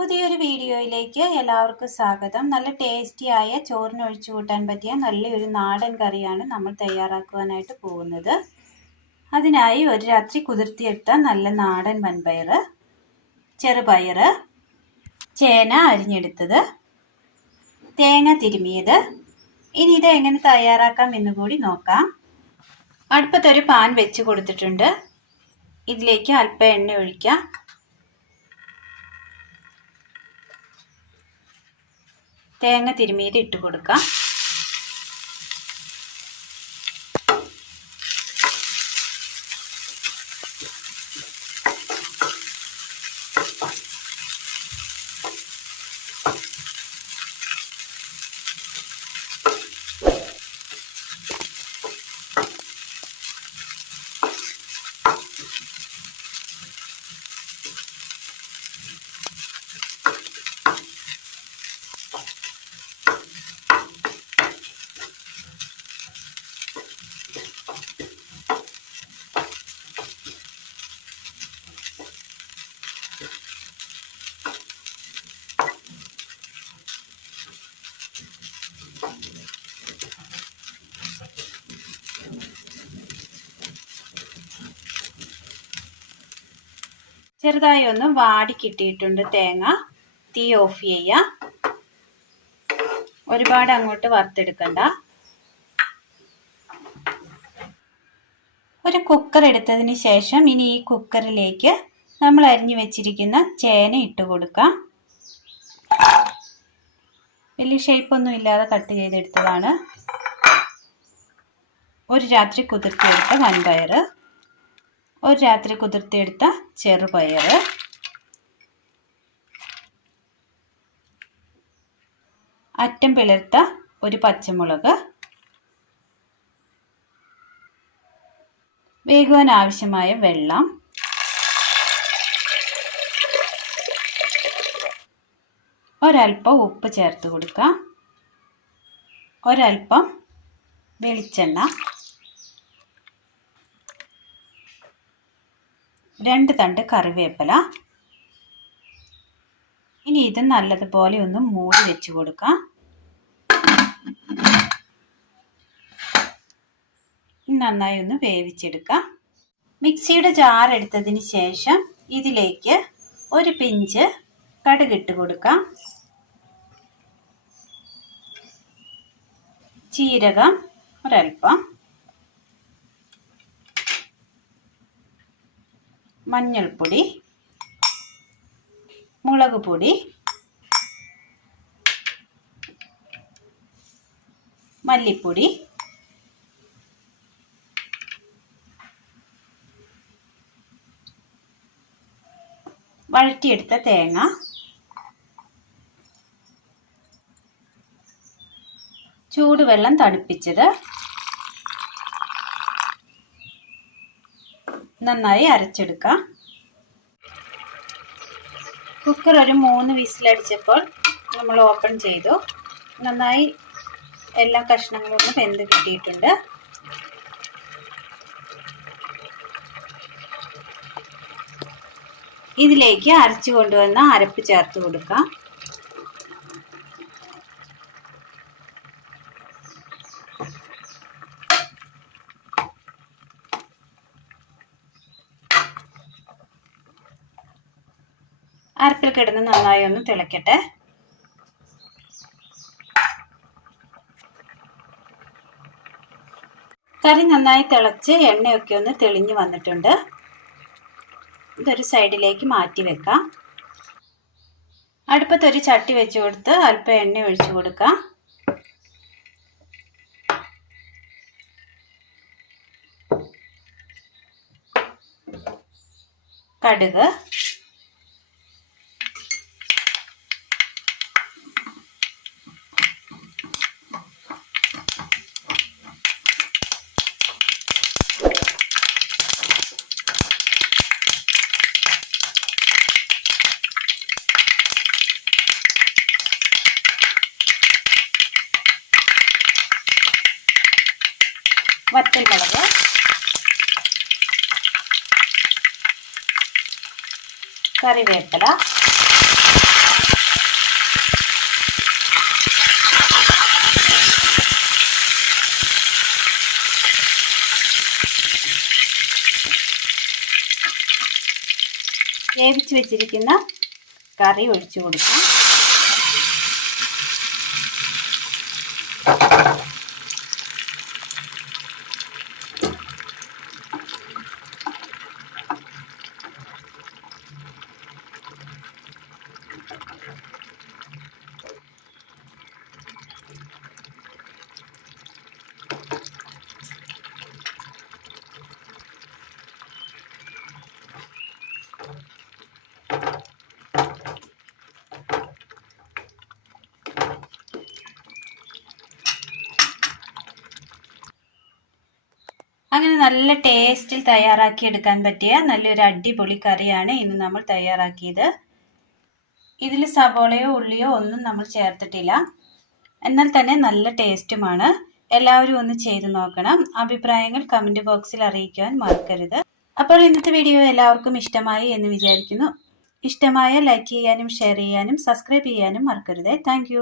പുതിയൊരു വീഡിയോയിലേക്ക് എല്ലാവർക്കും സ്വാഗതം. നല്ല ടേസ്റ്റിയായ ചോറിന് ഒഴിച്ചു കൂട്ടാൻ പറ്റിയ നല്ലൊരു നാടൻ കറിയാണ് നമ്മൾ തയ്യാറാക്കുവാനായിട്ട് പോകുന്നത്. അതിനായി ഒരു രാത്രി കുതിർത്തിയെടുത്ത നല്ല നാടൻ വൻപയർ ചെറുപയർ ചേന അരിഞ്ഞെടുത്തത് തേങ്ങ തിരുമിയത്. ഇനി ഇത് എങ്ങനെ തയ്യാറാക്കാം എന്ന് കൂടി നോക്കാം. അടുപ്പത്തൊരു പാൻ വെച്ച് കൊടുത്തിട്ടുണ്ട്. ഇതിലേക്ക് അല്പം എണ്ണ ഒഴിക്കാം. തേങ്ങ തിരുമിയത് ഇട്ട് കൊടുക്കാം. ചെറുതായി ഒന്ന് വാടി കിട്ടിയിട്ടുണ്ട് തേങ്ങ. തീ ഓഫ് ചെയ്യുക ഒരുപാട് അങ്ങോട്ട് വറുത്തെടുക്കണ്ട. ഒരു കുക്കർ എടുത്തതിന് ശേഷം ഇനി ഈ കുക്കറിലേക്ക് നമ്മൾ അരിഞ്ഞു വെച്ചിരിക്കുന്ന ചേന ഇട്ട് കൊടുക്കാം. വലിയ ഷേപ്പൊന്നും ഇല്ലാതെ കട്ട് ചെയ്തെടുത്തതാണ്. ഒരു രാത്രി കുതിർത്തിയെടുത്ത വൻപയർ ഒരു രാത്രി കുതിർത്തിയെടുത്ത ചെറുപയർ. അറ്റം പിളർത്ത ഒരു പച്ചമുളക്. വേകുവാൻ ആവശ്യമായ വെള്ളം. ഒരൽപ്പം ഉപ്പ് ചേർത്ത് കൊടുക്കാം. ഒരൽപ്പം വെളിച്ചെണ്ണ. രണ്ട് തണ്ട് കറിവേപ്പില. ഇനി ഇത് നല്ലതുപോലെ ഒന്ന് മൂടി വെച്ച് കൊടുക്കാം. നന്നായി ഒന്ന് വേവിച്ചെടുക്കാം. മിക്സിയുടെ ജാർ എടുത്തതിന് ശേഷം ഇതിലേക്ക് ഒരു പിഞ്ച് കടുകിട്ട് കൊടുക്കാം. ജീരകം ഒരൽപ്പം. മഞ്ഞൾപ്പൊടി മുളക് പൊടി മല്ലിപ്പൊടി വഴറ്റിയെടുത്ത തേങ്ങ ചൂടുവെള്ളം തണുപ്പിച്ചത് നന്നായി അരച്ചെടുക്കാം. കുക്കർ ഒരു മൂന്ന് വിസിലടിച്ചപ്പോൾ നമ്മൾ ഓപ്പൺ ചെയ്തു. നന്നായി എല്ലാ കഷ്ണങ്ങളും ഒന്ന് വെന്ത് കിട്ടിയിട്ടുണ്ട്. ഇതിലേക്ക് അരച്ചു കൊണ്ടുവന്ന അരപ്പ് ചേർത്ത് കൊടുക്കാം. അരപ്പിൽ കിടന്ന് നന്നായി ഒന്ന് തിളയ്ക്കട്ടെ കറി നന്നായി തിളച്ച് എണ്ണയൊക്കെ ഒന്ന് തെളിഞ്ഞു വന്നിട്ടുണ്ട്. ഇതൊരു സൈഡിലേക്ക് മാറ്റി വെക്കാം. അടുപ്പത്തൊരു ചട്ടി വെച്ച് കൊടുത്ത് അല്പം എണ്ണ ഒഴിച്ചു കൊടുക്കാം. കടുക്. വറ്റൽമുളക്. കറിവേപ്പില. വേവിച്ച് വെച്ചിരിക്കുന്ന കറി ഒഴിച്ചു കൊടുക്കാം. അങ്ങനെ നല്ല ടേസ്റ്റിൽ തയ്യാറാക്കി എടുക്കാൻ പറ്റിയ നല്ലൊരു അടിപൊളി കറിയാണ് ഇന്ന് നമ്മൾ തയ്യാറാക്കിയത്. ഇതിൽ സവോളയോ ഉള്ളിയോ ഒന്നും നമ്മൾ ചേർത്തിട്ടില്ല. എന്നാൽ തന്നെ നല്ല ടേസ്റ്റുമാണ് എല്ലാവരും ഒന്ന് ചെയ്തു നോക്കണം. അഭിപ്രായങ്ങൾ കമന്റ് ബോക്സിൽ അറിയിക്കാൻ മറക്കരുത്. അപ്പോൾ ഇന്നത്തെ വീഡിയോ എല്ലാവർക്കും ഇഷ്ടമായി എന്ന് വിചാരിക്കുന്നു. ഇഷ്ടമായ ലൈക്ക് ചെയ്യാനും ഷെയർ ചെയ്യാനും സബ്സ്ക്രൈബ് ചെയ്യാനും മറക്കരുത്. താങ്ക്